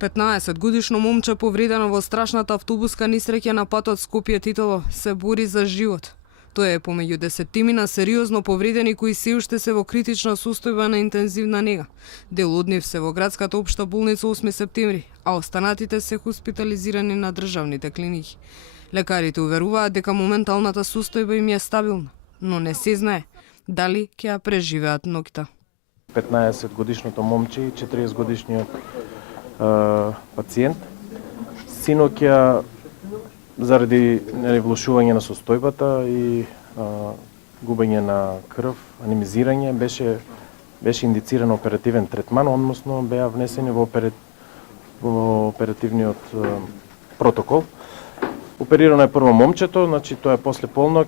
15-годишно момче повредено во страшната автобуска несреќа на патот Скопје-Титово се бори за живот. Тоа е помеѓу десеттимина сериозно повредени кои се уште се во критична состојба на интензивна нега. Дел од нив се во градската општа болница 8 септември, а останатите се хоспитализирани на државните клиники. Лекарите уверуваат дека моменталната состојба им е стабилна, но не се знае дали ќе ја преживеат ноќта. 15-годишното момче и 40-годишниот пациент. Синоќа заради влошување на состојбата и губење на крв, анемизирање, беше индициран оперативен третман, односно беа внесени во оперативниот протокол. Оперирано е прво момчето, значи тоа е после полноќ,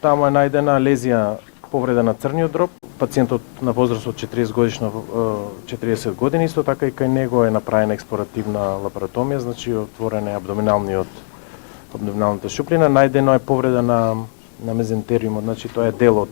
таму е најдена лезија повреда на црниот дроб. Пациентот на возраст од 40 години, исто така и кај него е направена експлоративна лапаротомија, значи отворен е абдоминалната шуприна, најдено е повреда на мезентериумот, значи тоа е дел од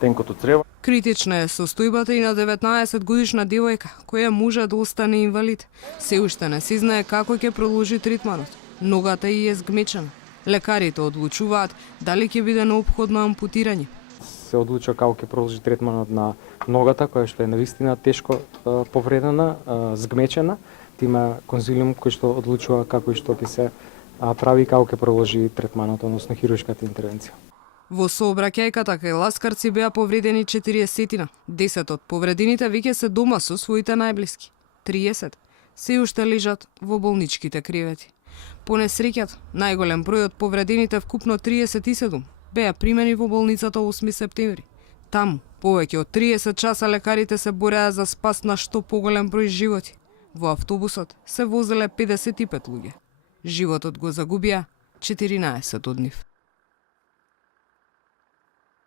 тенкото црево. Критична е состојбата и на 19-годишна девојка, која може да остане инвалид. Се уште не се знае како ќе продолжи третманот. Ногата ѝ е згмечена. Лекарите одлучуваат дали ќе биде неопходно ампутирање. Се одлучува како ќе продолжи третманот на ногата, која што е навистина тешко повредена, згмечена. Има конзилиум кој што одлучува како и што ќе се прави како ќе продолжи третманот, односно хируршката интервенција. Во сообраќајката кај ласкарци беа повредени 40-тина. 10 од повредените веќе се дома со своите најблиски. 30 се уште лежат во болничките кревети. По несреќата, најголем број од повредените, вкупно 37, беа примени во болницата 8 септември. Таму, повеќе од 30 часа лекарите се бореа за спас на што поголем број животи. Во автобусот се возеле 55 луѓе. Животот го загубија 14 од нив.